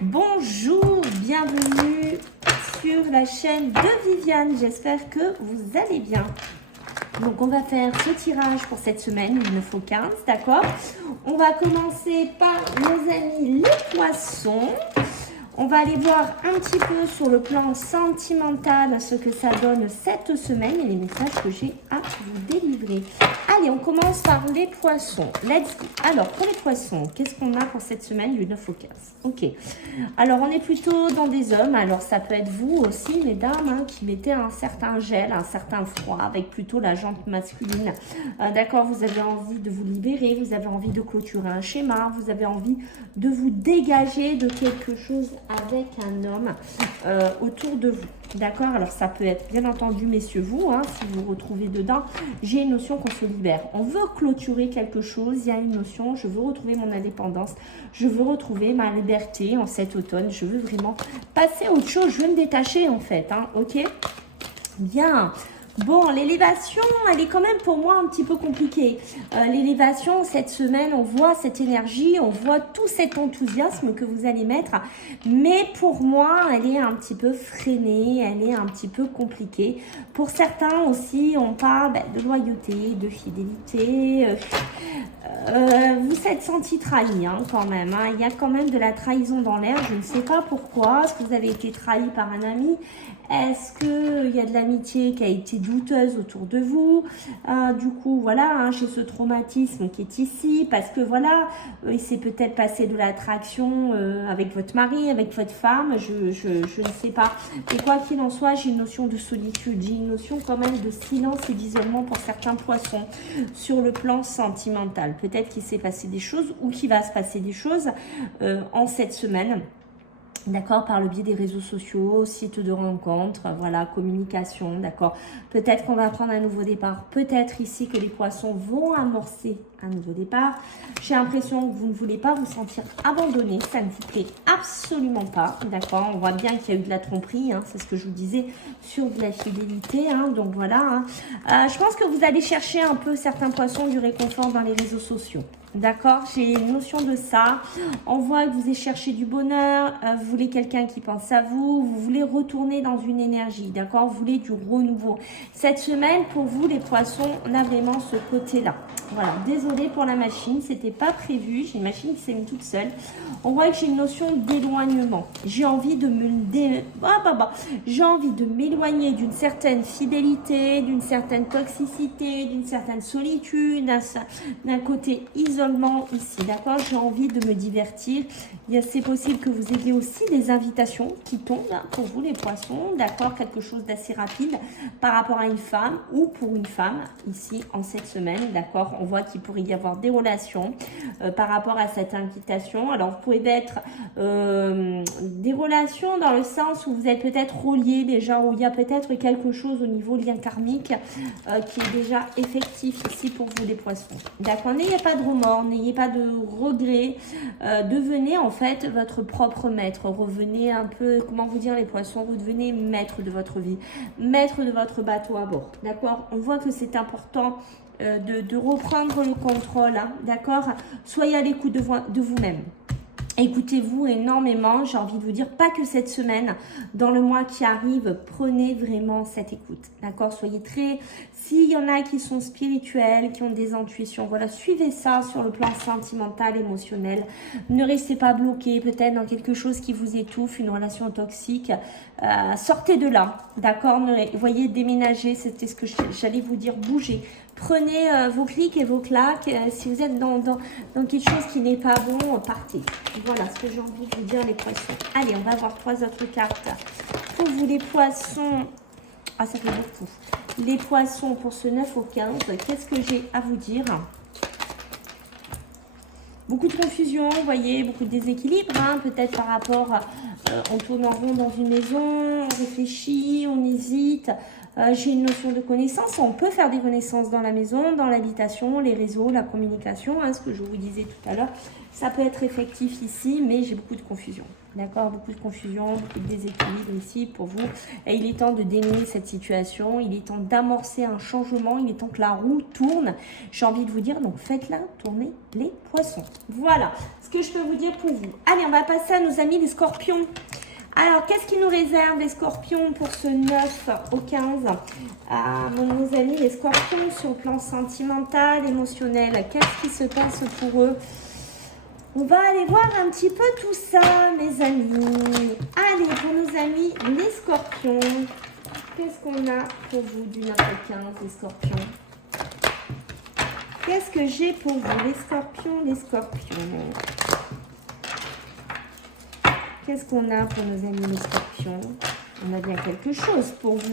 Bonjour, bienvenue sur la chaîne de Viviane, j'espère que vous allez bien. Donc on va faire ce tirage pour cette semaine, il me faut 15, d'accord? On va commencer par nos amis les poissons. On va aller voir un petit peu sur le plan sentimental ce que ça donne cette semaine et les messages que j'ai à vous délivrer. Allez, on commence par les poissons. Let's go. Alors, pour les poissons, qu'est-ce qu'on a pour cette semaine du 9 au 15? Ok. Alors, on est plutôt dans des hommes. Alors, ça peut être vous aussi, mesdames, hein, qui mettez un certain gel, un certain froid, avec plutôt la jante masculine. D'accord, vous avez envie de vous libérer, vous avez envie de clôturer un schéma, vous avez envie de vous dégager de quelque chose avec un homme autour de vous. D'accord, alors ça peut être bien entendu, messieurs, vous, hein, si vous vous retrouvez dedans, j'ai une notion qu'on se libère. On veut clôturer quelque chose, il y a une notion, je veux retrouver mon indépendance, je veux retrouver ma liberté en cet automne, je veux vraiment passer à autre chose, je veux me détacher en fait, hein, ok? Bien. Bon, l'élévation, elle est quand même pour moi un petit peu compliquée. L'élévation, cette semaine, on voit cette énergie, on voit tout cet enthousiasme que vous allez mettre. Mais pour moi, elle est un petit peu freinée, elle est un petit peu compliquée. Pour certains aussi, on parle de loyauté, de fidélité. Vous êtes senti trahi hein, quand même. Hein. Il y a quand même de la trahison dans l'air. Je ne sais pas pourquoi. Est-ce que vous avez été trahi par un ami? Est-ce qu'il y a de l'amitié qui a été douteuse autour de vous? Du coup, voilà, hein, j'ai ce traumatisme qui est ici parce que voilà, il s'est peut-être passé de l'attraction avec votre mari, avec votre femme, je ne sais pas. Et quoi qu'il en soit, j'ai une notion de solitude, j'ai une notion quand même de silence et d'isolement pour certains poissons sur le plan sentimental. Peut-être qu'il s'est passé des choses ou qu'il va se passer des choses en cette semaine. D'accord, par le biais des réseaux sociaux, sites de rencontres, voilà, communication, d'accord. Peut-être qu'on va prendre un nouveau départ. Peut-être ici que les poissons vont amorcer un nouveau départ. J'ai l'impression que vous ne voulez pas vous sentir abandonné. Ça ne vous plaît absolument pas, d'accord. On voit bien qu'il y a eu de la tromperie, hein, c'est ce que je vous disais, sur de la fidélité. Hein, donc voilà, hein. Je pense que vous allez chercher un peu certains poissons du réconfort dans les réseaux sociaux. D'accord, j'ai une notion de ça. On voit que vous avez cherché du bonheur, vous voulez quelqu'un qui pense à vous, vous voulez retourner dans une énergie, d'accord, vous voulez du renouveau. Cette semaine, pour vous, les poissons, on a vraiment ce côté-là. Voilà, désolée pour la machine, c'était pas prévu, j'ai une machine qui s'est mise toute seule. On voit que j'ai une notion d'éloignement. J'ai envie de j'ai envie de m'éloigner d'une certaine fidélité, d'une certaine toxicité, d'une certaine solitude, d'un côté isolement ici, d'accord. J'ai envie de me divertir. C'est possible que vous ayez aussi des invitations qui tombent hein, pour vous les poissons, d'accord, quelque chose d'assez rapide par rapport à une femme ou pour une femme ici en cette semaine, d'accord. On voit qu'il pourrait y avoir des relations par rapport à cette invitation. Alors vous pouvez être des relations dans le sens où vous êtes peut-être reliés déjà, où il y a peut-être quelque chose au niveau lien karmique qui est déjà effectif ici pour vous les poissons, d'accord. N'ayez pas de remords, n'ayez pas de regrets, devenez en fait votre propre maître, revenez un peu, comment vous dire les poissons, vous devenez maître de votre vie, maître de votre bateau à bord, d'accord. On voit que c'est important de reprendre le contrôle, hein, d'accord. Soyez à l'écoute de vous-même. Écoutez-vous énormément, j'ai envie de vous dire, pas que cette semaine, dans le mois qui arrive, prenez vraiment cette écoute, d'accord. Soyez très, s'il y en a qui sont spirituels, qui ont des intuitions, voilà, suivez ça sur le plan sentimental, émotionnel. Ne restez pas bloqué peut-être dans quelque chose qui vous étouffe, une relation toxique. Sortez de là, d'accord. Voyez, déménager, c'était ce que j'allais vous dire, bougez. Prenez vos clics et vos claques. Si vous êtes dans quelque chose qui n'est pas bon, partez. Voilà ce que j'ai envie de vous dire, les poissons. Allez, on va voir 3 autres cartes. Pour vous, les poissons. Ah, ça fait beaucoup. Les poissons pour ce 9 au 15, qu'est-ce que j'ai à vous dire? Beaucoup de confusion, vous voyez, beaucoup de déséquilibre, hein, peut-être par rapport, on tourne en rond dans une maison, on réfléchit, on hésite. J'ai une notion de connaissance, on peut faire des connaissances dans la maison, dans l'habitation, les réseaux, la communication, hein, ce que je vous disais tout à l'heure. Ça peut être effectif ici, mais j'ai beaucoup de confusion. D'accord, beaucoup de confusion, beaucoup de déséquilibre ici pour vous. Et il est temps de dénouer cette situation. Il est temps d'amorcer un changement. Il est temps que la roue tourne. J'ai envie de vous dire, donc faites-la tourner les poissons. Voilà ce que je peux vous dire pour vous. Allez, on va passer à nos amis les scorpions. Alors, qu'est-ce qui nous réserve les scorpions pour ce 9 au 15 nos amis les scorpions sur le plan sentimental, émotionnel, qu'est-ce qui se passe pour eux? On va aller voir un petit peu tout ça, mes amis. Allez, pour nos amis les scorpions, qu'est-ce qu'on a pour vous du 9 au 15, les scorpions? Qu'est-ce que j'ai pour vous, les scorpions, les scorpions? Qu'est-ce qu'on a pour nos amis les scorpions? On a bien quelque chose pour vous.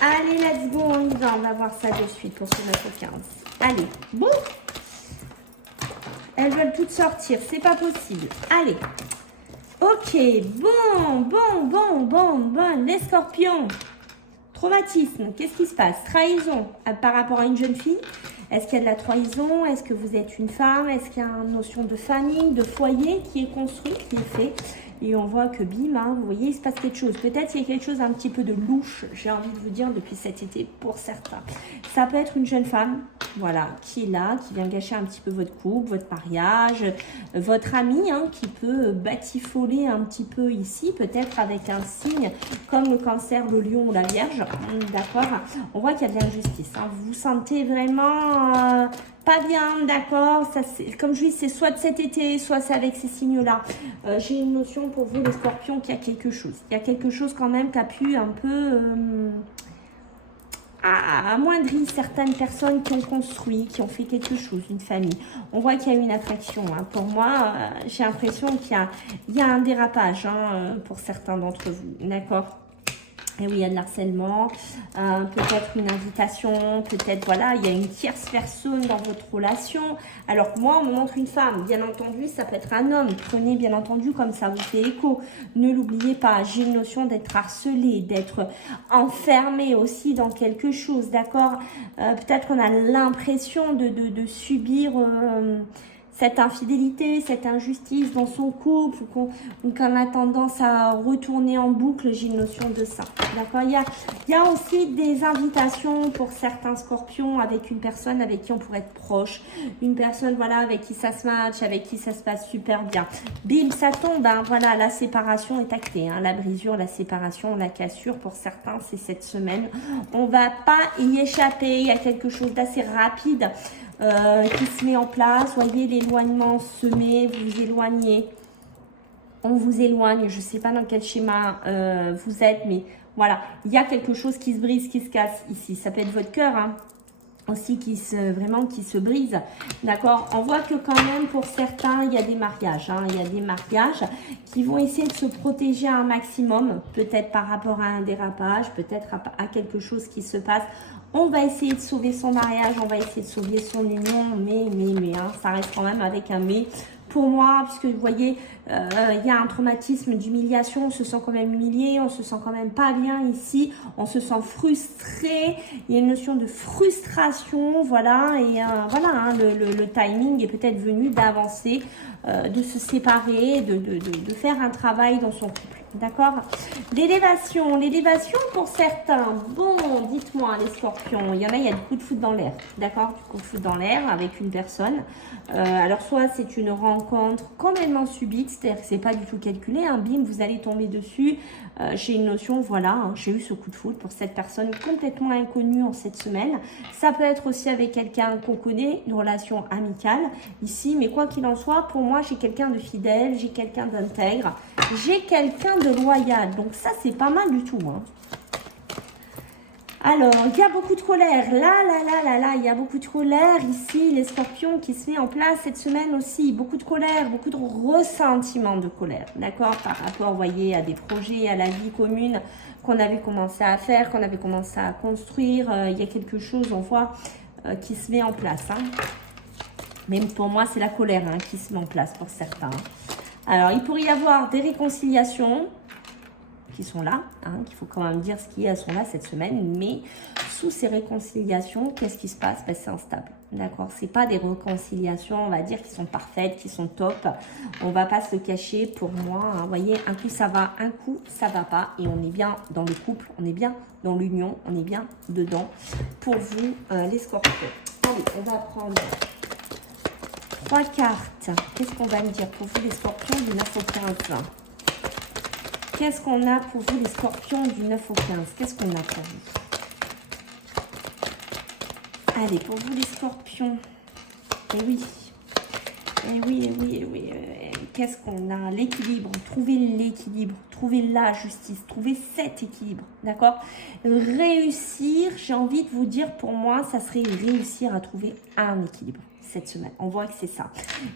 Allez, let's go, on y va. On va voir ça de suite pour ce 9 au 15. Allez, bon. Elles veulent toutes sortir, c'est pas possible. Allez. Ok, bon. Les scorpions. Traumatisme, qu'est-ce qui se passe? Trahison par rapport à une jeune fille. Est-ce qu'il y a de la trahison? Est-ce que vous êtes une femme? Est-ce qu'il y a une notion de famille, de foyer qui est construit, qui est fait? Et on voit que bim, hein, vous voyez, il se passe quelque chose. Peut-être qu'il y a quelque chose un petit peu de louche, j'ai envie de vous dire, depuis cet été, pour certains. Ça peut être une jeune femme, voilà, qui est là, qui vient gâcher un petit peu votre couple, votre mariage, votre ami, hein, qui peut batifoler un petit peu ici, peut-être avec un signe comme le cancer, le lion ou la vierge. D'accord? On voit qu'il y a de l'injustice. Hein. Vous vous sentez vraiment... pas bien, d'accord. Comme je dis, c'est soit de cet été, soit c'est avec ces signes-là. J'ai une notion pour vous, les scorpions, qu'il y a quelque chose. Il y a quelque chose quand même qui a pu un peu amoindrir certaines personnes qui ont construit, qui ont fait quelque chose, une famille. On voit qu'il y a une attraction. Hein. Pour moi, j'ai l'impression qu'il y a un dérapage hein, pour certains d'entre vous. D'accord ? Et oui, il y a de l'harcèlement, peut-être une invitation, peut-être, voilà, il y a une tierce personne dans votre relation. Alors que moi, on me montre une femme, bien entendu, ça peut être un homme. Prenez bien entendu comme ça vous fait écho. Ne l'oubliez pas, j'ai une notion d'être harcelé, d'être enfermé aussi dans quelque chose, d'accord? Peut-être qu'on a l'impression de subir... cette infidélité, cette injustice dans son couple, ou qu'on a tendance à retourner en boucle, j'ai une notion de ça. D'accord ? Il y a aussi des invitations pour certains scorpions avec une personne avec qui on pourrait être proche, une personne voilà avec qui ça se match, avec qui ça se passe super bien. Bim, ça tombe, hein, voilà, la séparation est actée, hein, la brisure, la séparation, la cassure, pour certains, c'est cette semaine. On va pas y échapper, il y a quelque chose d'assez rapide qui se met en place. Voyez l'éloignement semé, vous vous éloignez, on vous éloigne, je ne sais pas dans quel schéma vous êtes, mais voilà, il y a quelque chose qui se brise, qui se casse ici. Ça peut être votre cœur, hein, aussi qui se brise, d'accord. On voit que quand même pour certains il y a des mariages, hein, il y a des mariages qui vont essayer de se protéger un maximum, peut-être par rapport à un dérapage, peut-être à quelque chose qui se passe. On va essayer de sauver son mariage, on va essayer de sauver son union, mais, hein, ça reste quand même avec un mais. Pour moi, puisque vous voyez, il y a un traumatisme d'humiliation, on se sent quand même humilié, on se sent quand même pas bien ici, on se sent frustré, il y a une notion de frustration, voilà, et voilà, hein, le timing est peut-être venu d'avancer, de se séparer, de faire un travail dans son couple. D'accord? L'élévation pour certains. Bon, dites-moi les scorpions, il y a du coup de foot dans l'air. D'accord? Du coup de foot dans l'air avec une personne. Alors soit c'est une rencontre complètement subite, c'est-à-dire que c'est pas du tout calculé. Hein, bim, vous allez tomber dessus. J'ai une notion, voilà, hein, j'ai eu ce coup de foot pour cette personne complètement inconnue en cette semaine. Ça peut être aussi avec quelqu'un qu'on connaît, une relation amicale ici, mais quoi qu'il en soit, pour moi, j'ai quelqu'un de fidèle, j'ai quelqu'un d'intègre, j'ai quelqu'un de loyal. Donc ça, c'est pas mal du tout. Hein. Alors, il y a beaucoup de colère. Là, il y a beaucoup de colère ici, les scorpions qui se met en place cette semaine aussi. Beaucoup de colère, beaucoup de ressentiment de colère, d'accord? Par rapport, vous voyez, à des projets, à la vie commune qu'on avait commencé à faire, qu'on avait commencé à construire. Il y a quelque chose, on voit, qui se met en place. Hein. Même pour moi, c'est la colère hein, qui se met en place pour certains. Alors, il pourrait y avoir des réconciliations qui sont là, hein, qu'il faut quand même dire ce qui est, elles sont là cette semaine, mais sous ces réconciliations, qu'est-ce qui se passe? Ben, c'est instable. D'accord? C'est pas des réconciliations, on va dire, qui sont parfaites, qui sont top. On va pas se le cacher pour moi. Hein. Vous voyez, un coup ça va, un coup ça va pas. Et on est bien dans le couple, on est bien dans l'union, on est bien dedans. Pour vous, les scorpions. Allez, on va prendre 3 cartes. Qu'est-ce qu'on va me dire pour vous, les scorpions, du 9 au 15? Qu'est-ce qu'on a pour vous, les scorpions, du 9 au 15? Qu'est-ce qu'on a pour vous? Allez, pour vous, les scorpions. Eh oui. Eh oui, eh oui, eh oui. Qu'est-ce qu'on a? L'équilibre. Trouvez l'équilibre. Trouvez la justice. Trouvez cet équilibre. D'accord? Réussir, j'ai envie de vous dire, pour moi, ça serait réussir à trouver un équilibre cette semaine. On voit que c'est ça.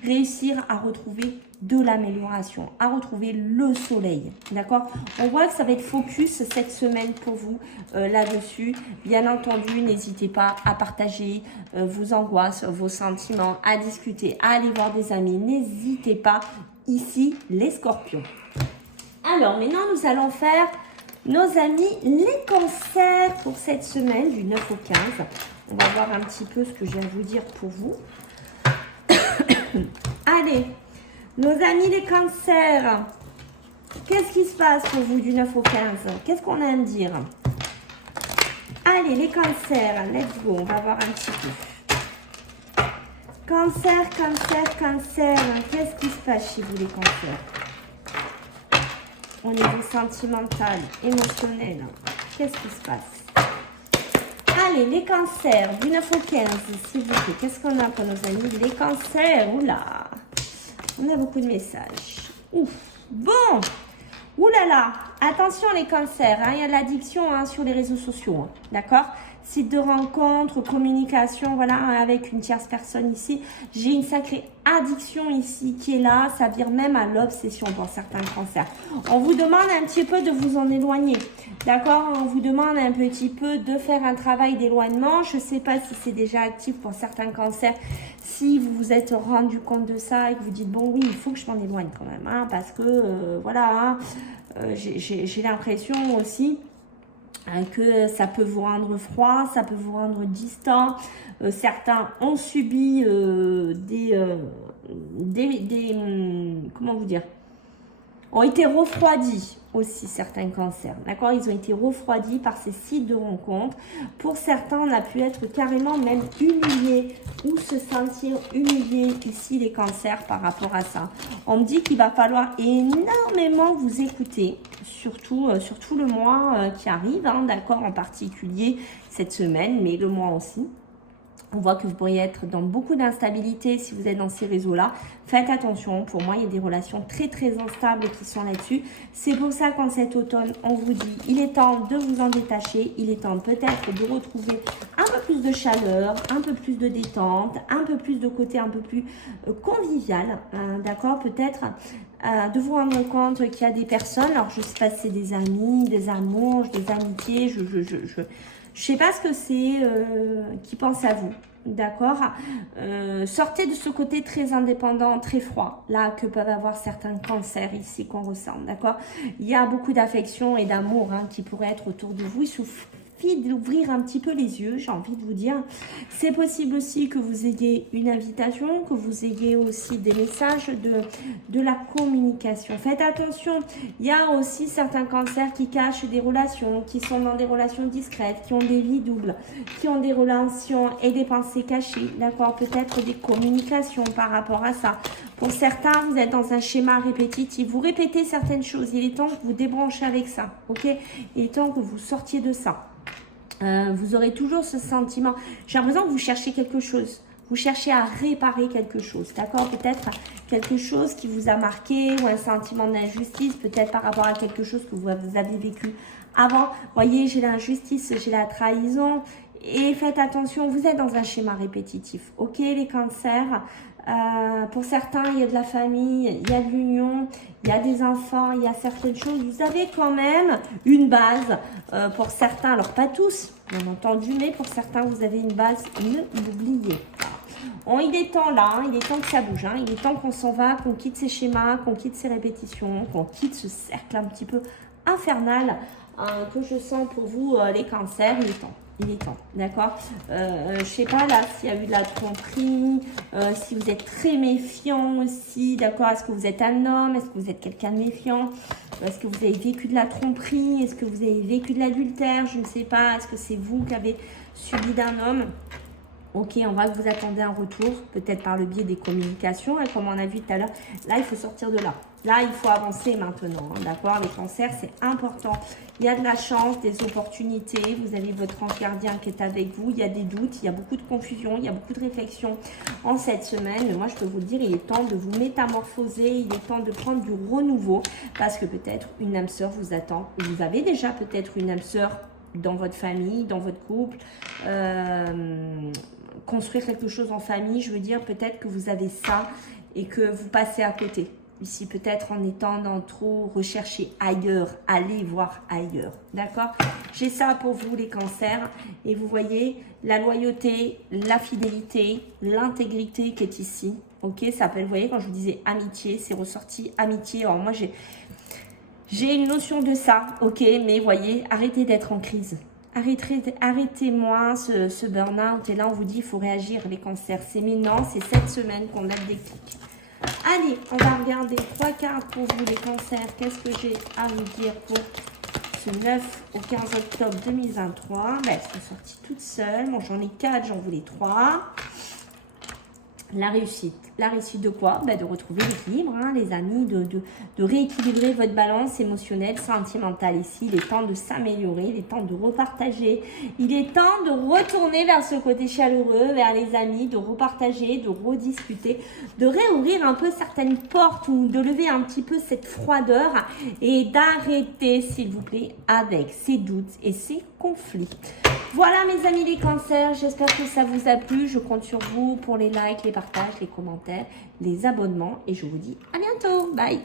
Réussir à retrouver de l'amélioration, à retrouver le soleil. D'accord? On voit que ça va être focus cette semaine pour vous là-dessus. Bien entendu, n'hésitez pas à partager vos angoisses, vos sentiments, à discuter, à aller voir des amis. N'hésitez pas. Ici, les scorpions. Alors, maintenant, nous allons faire nos amis les cancers pour cette semaine du 9 au 15. On va voir un petit peu ce que j'ai à vous dire pour vous. Allez, nos amis les cancers, qu'est-ce qui se passe pour vous du 9 au 15? Qu'est-ce qu'on a à me dire? Allez, les cancers, let's go, on va voir un petit peu. Cancer, cancer, cancer, qu'est-ce qui se passe chez vous les cancers? Au niveau sentimental, émotionnel, qu'est-ce qui se passe? Allez, les cancers, du 9 au 15, s'il vous plaît. Qu'est-ce qu'on a pour nos amis? Les cancers, oula. On a beaucoup de messages. Ouf, bon. Oulala, attention les cancers. Hein, il y a de l'addiction hein, sur les réseaux sociaux. Hein, d'accord? Site de rencontre, communication, voilà, avec une tierce personne ici. J'ai une sacrée addiction ici qui est là. Ça vire même à l'obsession pour certains cancers. On vous demande un petit peu de vous en éloigner. D'accord? On vous demande un petit peu de faire un travail d'éloignement. Je ne sais pas si c'est déjà actif pour certains cancers. Si vous vous êtes rendu compte de ça et que vous dites, bon oui, il faut que je m'en éloigne quand même. Hein, parce que, voilà, hein, j'ai l'impression aussi que ça peut vous rendre froid, ça peut vous rendre distant. Certains ont subi comment vous dire, ont été refroidis aussi certains cancers, d'accord? Ils ont été refroidis par ces sites de rencontres. Pour certains, on a pu être carrément même humilié ou se sentir humilié ici les cancers par rapport à ça. On me dit qu'il va falloir énormément vous écouter, surtout le mois qui arrive, hein, d'accord, en particulier cette semaine, mais le mois aussi. On voit que vous pourriez être dans beaucoup d'instabilité si vous êtes dans ces réseaux-là. Faites attention, pour moi, il y a des relations très très instables qui sont là-dessus. C'est pour ça qu'en cet automne, on vous dit, il est temps de vous en détacher. Il est temps peut-être de retrouver un peu plus de chaleur, un peu plus de détente, un peu plus de côté un peu plus convivial, d'accord? Peut-être de vous rendre compte qu'il y a des personnes, alors je ne sais pas si c'est des amis, des amours, des amitiés, je sais pas ce que c'est qui pense à vous, d'accord? Sortez de ce côté très indépendant, très froid, là, que peuvent avoir certains cancers ici qu'on ressent, d'accord? Il y a beaucoup d'affection et d'amour hein, qui pourrait être autour de vous. Il suffit d'ouvrir un petit peu les yeux, j'ai envie de vous dire. C'est possible aussi que vous ayez une invitation, que vous ayez aussi des messages de la communication. Faites attention, il y a aussi certains cancers qui cachent des relations, qui sont dans des relations discrètes, qui ont des vies doubles, qui ont des relations et des pensées cachées, d'accord? Peut-être des communications par rapport à ça. Pour certains, vous êtes dans un schéma répétitif, vous répétez certaines choses, il est temps que vous débranchez avec ça, ok? Il est temps que vous sortiez de ça. Vous aurez toujours ce sentiment, j'ai l'impression que vous cherchez quelque chose, vous cherchez à réparer quelque chose, d'accord? Peut-être quelque chose qui vous a marqué ou un sentiment d'injustice, peut-être par rapport à quelque chose que vous avez vécu avant. Voyez, j'ai l'injustice, j'ai la trahison et faites attention, vous êtes dans un schéma répétitif, ok les cancers? Pour certains, il y a de la famille, il y a de l'union, il y a des enfants, il y a certaines choses. Vous avez quand même une base. Pour certains, alors pas tous, bien entendu, mais pour certains, vous avez une base, ne l'oubliez pas. Bon, il est temps là, il est temps que ça bouge. Hein. Il est temps qu'on s'en va, qu'on quitte ces schémas, qu'on quitte ces répétitions, qu'on quitte ce cercle un petit peu infernal que je sens pour vous, les cancers. Il est temps. Il est temps, d'accord. Je sais pas là s'il y a eu de la tromperie, si vous êtes très méfiant aussi, d'accord. Est-ce que vous êtes un homme? Est-ce que vous êtes quelqu'un de méfiant? Est-ce que vous avez vécu de la tromperie? Est-ce que vous avez vécu de l'adultère? Je ne sais pas. Est-ce que c'est vous qui avez subi d'un homme? Ok, on va vous attendre un retour, peut-être par le biais des communications, hein, comme on a vu tout à l'heure. Là, il faut sortir de là. Là, il faut avancer maintenant, hein, d'accord. Les cancers, c'est important. Il y a de la chance, des opportunités. Vous avez votre ange gardien qui est avec vous. Il y a des doutes, il y a beaucoup de confusion, il y a beaucoup de réflexion en cette semaine. Mais moi, je peux vous le dire, il est temps de vous métamorphoser. Il est temps de prendre du renouveau parce que peut-être une âme sœur vous attend. Vous avez déjà peut-être une âme sœur dans votre famille, dans votre couple. Construire quelque chose en famille, je veux dire, peut-être que vous avez ça et que vous passez à côté. Ici, peut-être en étant dans trop recherché ailleurs, allez voir ailleurs, d'accord? J'ai ça pour vous, les cancers. Et vous voyez, la loyauté, la fidélité, l'intégrité qui est ici, ok? Ça s'appelle, vous voyez, quand je vous disais amitié, c'est ressorti amitié. Alors moi, j'ai une notion de ça, ok? Mais voyez, arrêtez d'être en crise. Arrêtez-moi ce burn-out. Et là, on vous dit, il faut réagir, les cancers. C'est maintenant, c'est cette semaine qu'on a le déclic. Allez, on va regarder 3 cartes pour vous, les cancers. Qu'est-ce que j'ai à vous dire pour ce 9 au 15 octobre 2023? Ben, elles sont sorties toutes seules. Bon, j'en ai 4, j'en voulais 3. La réussite. La réussite de quoi? Ben, de retrouver l'équilibre, hein, les amis, de rééquilibrer votre balance émotionnelle, sentimentale ici. Il est temps de s'améliorer, il est temps de repartager. Il est temps de retourner vers ce côté chaleureux, vers les amis, de repartager, de rediscuter, de réouvrir un peu certaines portes ou de lever un petit peu cette froideur et d'arrêter, s'il vous plaît, avec ces doutes et ces conflits. Voilà mes amis les cancers, j'espère que ça vous a plu. Je compte sur vous pour les likes, les partages, les commentaires, les abonnements et je vous dis à bientôt. Bye.